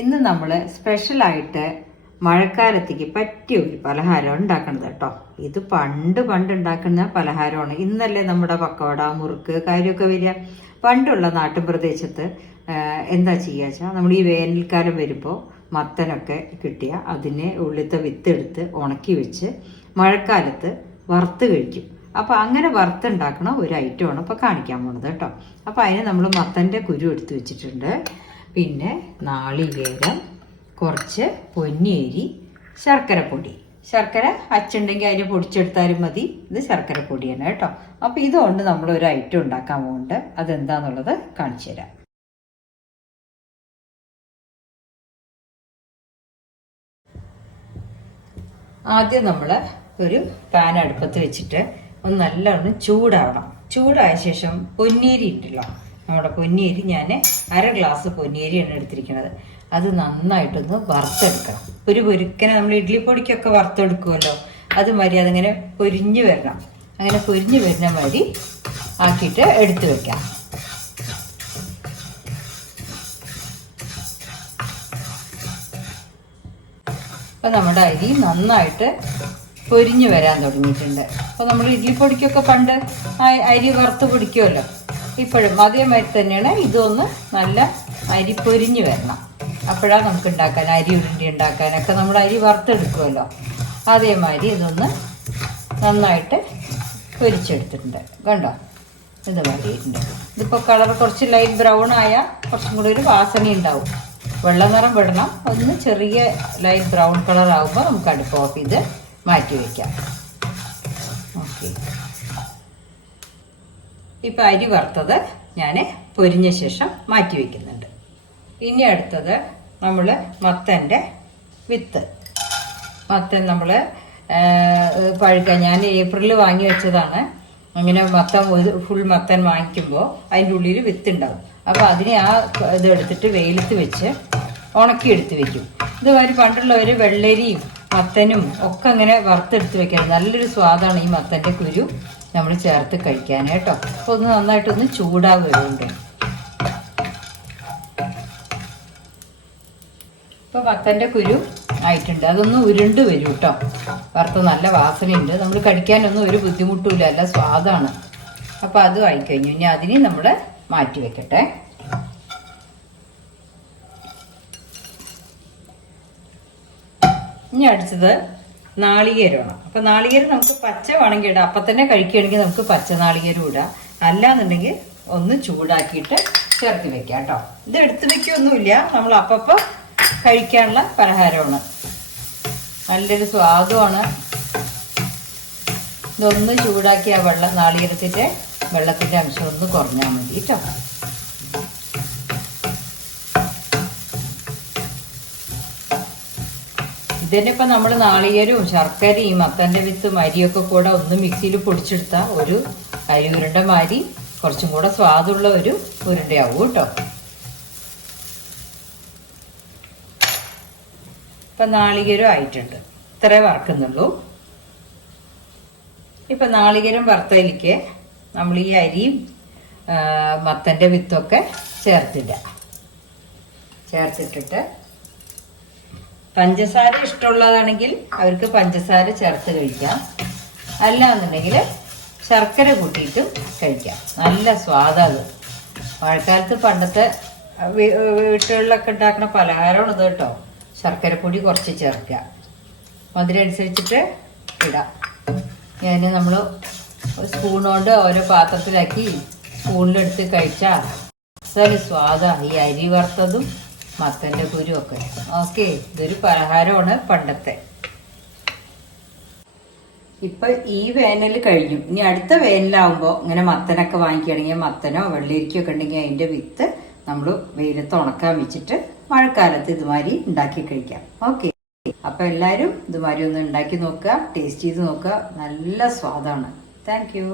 ഇന്ന് നമ്മൾ സ്പെഷ്യലായിട്ട് മഴക്കാലത്തേക്ക് പറ്റിയ ഒരു പലഹാരം ഉണ്ടാക്കണത് കേട്ടോ. ഇത് പണ്ട് ഉണ്ടാക്കുന്ന പലഹാരമാണ്. ഇന്നല്ലേ നമ്മുടെ പക്കവട, മുറുക്ക് കാര്യമൊക്കെ വരിക. പണ്ടുള്ള നാട്ടിൻ പ്രദേശത്ത് എന്താ ചെയ്യുക വെച്ചാൽ, നമ്മൾ ഈ വേനൽക്കാലം വരുമ്പോൾ മത്തനൊക്കെ കിട്ടിയ അതിനെ ഉള്ളിലത്തെ വിത്തെടുത്ത് ഉണക്കി വെച്ച് മഴക്കാലത്ത് വറുത്ത് കഴിക്കും. അപ്പോൾ അങ്ങനെ വറുത്തുണ്ടാക്കണ ഒരു ഐറ്റമാണ് ഇപ്പോൾ കാണിക്കാൻ പോണത് കേട്ടോ. അപ്പോൾ അതിന് നമ്മൾ മത്തൻ്റെ കുരു എടുത്ത് വെച്ചിട്ടുണ്ട്. പിന്നെ നാളികേരം, കുറച്ച് പൊന്നിയരി, ശർക്കരപ്പൊടി. ശർക്കര അച്ചുണ്ടെങ്കിൽ അതിന് പൊടിച്ചെടുത്താലും മതി. ഇത് ശർക്കരപ്പൊടിയാണ് കേട്ടോ. അപ്പോൾ ഇതുകൊണ്ട് നമ്മൾ ഒരു ഐറ്റം ഉണ്ടാക്കാൻ പോകുന്നുണ്ട്. അതെന്താന്നുള്ളത് കാണിച്ചു തരാം. ആദ്യം നമ്മൾ ഒരു പാൻ അടുപ്പത്ത് വെച്ചിട്ട് ഒന്ന് നല്ലോണം ചൂടാവണം. ചൂടായ ശേഷം പൊന്നിയരി ഇട്ടല്ലോ, നമ്മുടെ പൊന്നിയരി ഞാൻ 1/2 ഗ്ലാസ് പൊന്നിയരിയാണ് എടുത്തിരിക്കുന്നത്. അത് നന്നായിട്ടൊന്ന് വറുത്തെടുക്കണം. ഒരു പൊരുക്കനെ നമ്മൾ ഇഡ്ഡലി പൊടിക്കൊക്കെ വറുത്തെടുക്കുമല്ലോ, അതുമാതിരി അതിങ്ങനെ പൊരിഞ്ഞു വരണം. അങ്ങനെ പൊരിഞ്ഞു വരുന്ന മാതിരി ആക്കിയിട്ട് എടുത്തു വെക്കാം. അപ്പോൾ നമ്മുടെ അരി നന്നായിട്ട് പൊരിഞ്ഞു വരാൻ തുടങ്ങിയിട്ടുണ്ട്. അപ്പോൾ നമ്മൾ ഇഡ്ഡലിപ്പൊടിക്കൊക്കെ പണ്ട് അരി വറുത്ത് പൊടിക്കുമല്ലോ, ഇപ്പോഴും അതേമാതിരി തന്നെയാണ് ഇതൊന്ന് നല്ല അരി പൊരിഞ്ഞു വരണം. അപ്പോഴാണ് നമുക്ക് ഉണ്ടാക്കാൻ, അരി ഉരുണ്ടി ഉണ്ടാക്കാനൊക്കെ നമ്മൾ അരി വറുത്തെടുക്കുമല്ലോ, അതേമാതിരി ഇതൊന്ന് നന്നായിട്ട് പൊരിച്ചെടുത്തിട്ടുണ്ട്. കണ്ടോ, ഇത് മാറ്റിയിട്ടുണ്ട്. ഇതിപ്പോൾ കളർ കുറച്ച് ലൈറ്റ് ബ്രൗൺ ആയാൽ കുറച്ചും കൂടി ഒരു വാസന ഉണ്ടാവും. വെള്ള നിറം വിടണം. ഒന്ന് ചെറിയ ലൈറ്റ് ബ്രൗൺ കളർ ആകുമ്പോൾ നമുക്ക് അടുപ്പ് ഓഫ് ചെയ്ത് മാറ്റി വയ്ക്കാം. ഓക്കെ, ഇപ്പം അരി വറുത്തത് ഞാൻ പൊരിഞ്ഞ ശേഷം മാറ്റി വയ്ക്കുന്നുണ്ട്. ഇനി അടുത്തത് നമ്മൾ മത്തൻ്റെ വിത്ത്. മത്തൻ നമ്മൾ പഴുക്കാൻ ഞാൻ ഏപ്രിലിൽ വാങ്ങി വെച്ചതാണ്. അങ്ങനെ മത്തൻ ഫുൾ മത്തൻ വാങ്ങിക്കുമ്പോൾ അതിൻ്റെ ഉള്ളിൽ വിത്തുണ്ടാവും. അപ്പോൾ അതിനെ ഇത് എടുത്തിട്ട് വെയിലത്ത് വെച്ച് ഉണക്കിയെടുത്ത് വെക്കും. ഇതുമാതിരി പണ്ടുള്ളവർ വെള്ളരിയും മത്തനും ഒക്കെ അങ്ങനെ വറുത്തെടുത്ത് വെക്കാൻ നല്ലൊരു സ്വാദാണ് ഈ മത്തൻ്റെ കുരു നമ്മൾ ചേർത്ത് കഴിക്കാൻ കേട്ടോ. അപ്പോൾ ഒന്ന് നന്നായിട്ടൊന്ന് ചൂടാവുകയുണ്ട്. ഇപ്പോൾ മത്തൻ്റെ കുരു ആയിട്ടുണ്ട്. അതൊന്ന് ഉരുണ്ട് വരും കേട്ടോ. വറുത്ത് നല്ല വാസനയുണ്ട്. നമ്മൾ കഴിക്കാനൊന്നും ഒരു ബുദ്ധിമുട്ടുമില്ല, നല്ല സ്വാദാണ്. അപ്പോൾ അതും ആയിക്കഴിഞ്ഞു. ഇനി അതിനെ നമ്മൾ മാറ്റി വെക്കട്ടെ. ഇനി അടുത്തത് നാളികേരമാണ്. അപ്പോൾ നാളികേരം നമുക്ക് പച്ച വേണമെങ്കിൽ ഇടാം. അപ്പം തന്നെ കഴിക്കുകയാണെങ്കിൽ നമുക്ക് പച്ച നാളികേരം ഇടാം. അല്ലാന്നുണ്ടെങ്കിൽ ഒന്ന് ചൂടാക്കിയിട്ട് ചേർത്ത് വെക്കാം കേട്ടോ. ഇത് എടുത്ത് വെക്കുകയൊന്നുമില്ല, നമ്മൾ അപ്പം കഴിക്കാനുള്ള പലഹാരമാണ്. നല്ലൊരു സ്വാദുമാണ്. ഇതൊന്ന് ചൂടാക്കി ആ നാളികേരത്തിൻ്റെ വെള്ളത്തിൻ്റെ അംശം ഒന്ന് കുറഞ്ഞാൽ മതി കേട്ടോ. ഇതിൻ്റെ ഇപ്പം നമ്മൾ നാളികേരവും ശർക്കരയും മത്തൻ്റെ വിത്തും അരിയൊക്കെ കൂടെ ഒന്ന് മിക്സിയിൽ പൊടിച്ചെടുത്താൽ ഒരു അരി ഉരുണ്ട മാതിരി കുറച്ചും കൂടെ സ്വാദുള്ള ഒരു ഉരുണ്ടയാവും കേട്ടോ. ഇപ്പം നാളികേരം ആയിട്ടുണ്ട്. ഇത്രേ വറക്കുന്നുള്ളൂ. ഇപ്പം നാളികേരം വറുത്തതിലേക്ക് നമ്മൾ ഈ അരിയും മത്തൻ്റെ വിത്തൊക്കെ ചേർത്തിട്ടിട്ട് പഞ്ചസാര ഇഷ്ടമുള്ളതാണെങ്കിൽ അവർക്ക് പഞ്ചസാര ചേർത്ത് കഴിക്കാം. അല്ലാന്നുണ്ടെങ്കിൽ ശർക്കര കൂട്ടിയിട്ടും കഴിക്കാം. നല്ല സ്വാദാണ്. മഴക്കാലത്ത് പണ്ടത്തെ വീട്ടുകളിലൊക്കെ ഉണ്ടാക്കുന്ന പലഹാരമാണ് ഇത് കേട്ടോ. ശർക്കരപ്പൊടി കുറച്ച് ചേർക്കുക, മധുരം അനുസരിച്ചിട്ട് ഇടാം. ഞാൻ നമ്മൾ സ്പൂൺ കൊണ്ട് ഓരോ പാത്രത്തിലാക്കി സ്പൂണിലെടുത്ത് കഴിച്ചാൽ നല്ല സ്വാദാണ് ഈ അരി വറുത്തതും മത്തൻ്റെ കുരു ഒക്കെ. ഓക്കെ, ഇതൊരു പലഹാരമാണ് പണ്ടത്തെ. ഇപ്പൊ ഈ വേനൽ കഴിഞ്ഞു. ഇനി അടുത്ത വേനലാവുമ്പോൾ ഇങ്ങനെ മത്തനൊക്കെ വാങ്ങിക്കുകയാണെങ്കിൽ മത്തനോ വെള്ളരിക്കോ ഉണ്ടെങ്കിൽ അതിൻ്റെ വിത്ത് നമ്മൾ വെയിലത്ത് ഉണക്കാൻ വെച്ചിട്ട് മഴക്കാലത്ത് ഇതുമാതിരി ഉണ്ടാക്കി കഴിക്കാം. ഓക്കെ, അപ്പൊ എല്ലാവരും ഇതുമാതിരി ഒന്ന് ഉണ്ടാക്കി നോക്കുക, ടേസ്റ്റ് ചെയ്ത് നോക്കുക. നല്ല സ്വാദാണ്. Thank you.